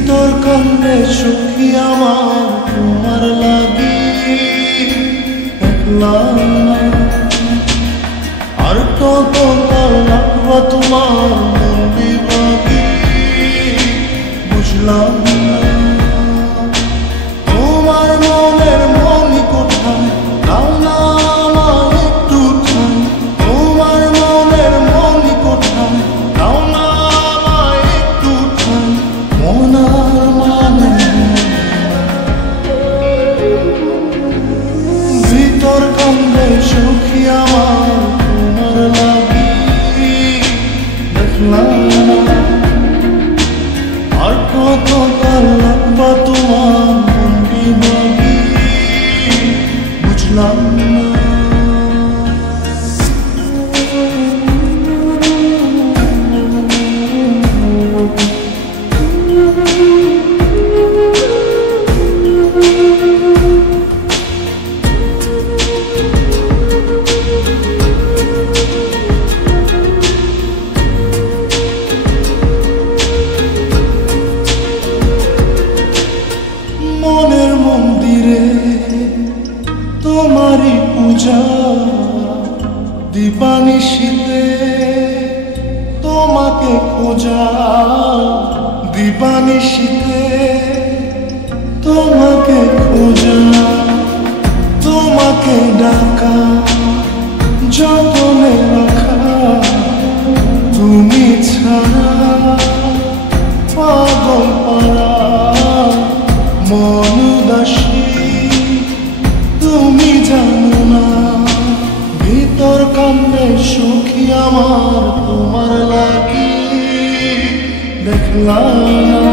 ভিতর কান্দে সুখী আমার তোমার লাগি একলা না। আর কত কাল লাগবা তোমার মন বিভাগী বুঝলাম না। তোমার মনের মনি কোথায় দাও না আমার একটু ঠাই। তোমার মনের মনি কোথায় দাও না আমার একটু ঠাই। মনার মানে ভিতর কান্দে সুখী আমার তোমার লাগি দেখলাম না। আর কত কাল লাগবা তোমার মন বিভাগী বুঝলাম না। মনের মন্দিরে তোমারই পূজা দিবানিশীতে তোমাকে খোঁজা। দিবানিশীতে তোমাকে খোঁজা তোমাকে ডাকা যতনে রাখা। তুমি ছাড়া পাগল পাড়া মন উদাসী তুমি জানো না। ভিতর কান্দে সুখী আমার তোমার লাগি দেখলাম না।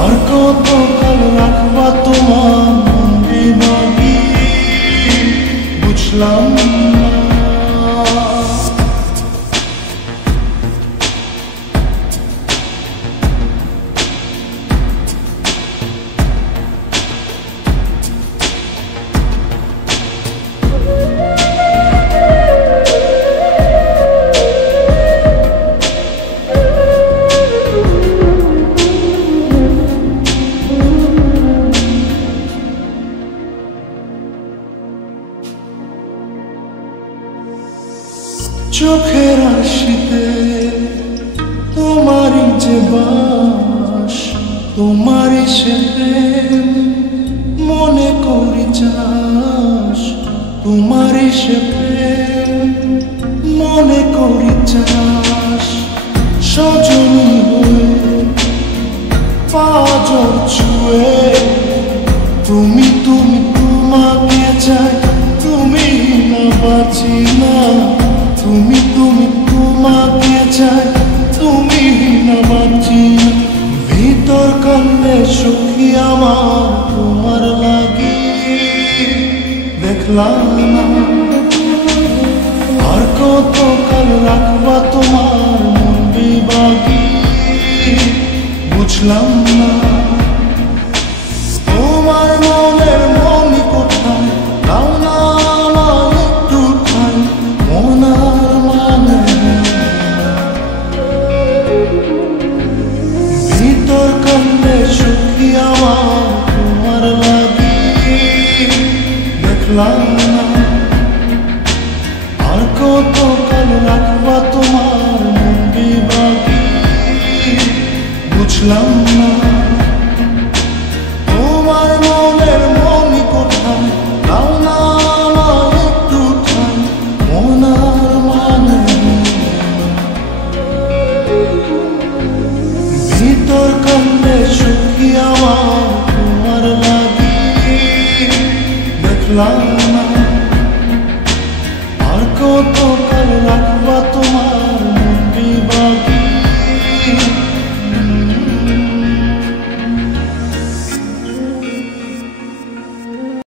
আর কত কাল রাখবা তোমার মন বিভাগী বুঝলাম না। চোখের আশিতে তোমারই যে বাস তোমারই সে প্রেম মনে করি চাস। তোমারই সে প্রেম মনে করি চাস। সজনী হয়ে পাজর ছুঁয়ে তুমি তুমি তোমাকে চাই। তুমি না বাঁচি না তুমি তুমি তোমাকে চাই। তুমি না বাঁচি না। ভিতর কান্দে সুখী আমার তোমার লাগি দেখলাম না। আর কত কাল রাখবা তোমার মন বিভাগী বুঝলাম না। তোমার মনের মনি কোথায় দাও না আমার একটু ঠাই। মনার মানে ভিতর কান্দে সুখী আমার তোমার লাগি দেখলাম না। আর কত কাল রাখবা তোমার মন বিভাগী বুঝলাম না। তোমার মনের মনি কোথায় দাও না আমার একটু ঠাই। মনার মানে ভিতর কান্দে সুখী আমার তোমার লাগি দেখলাম।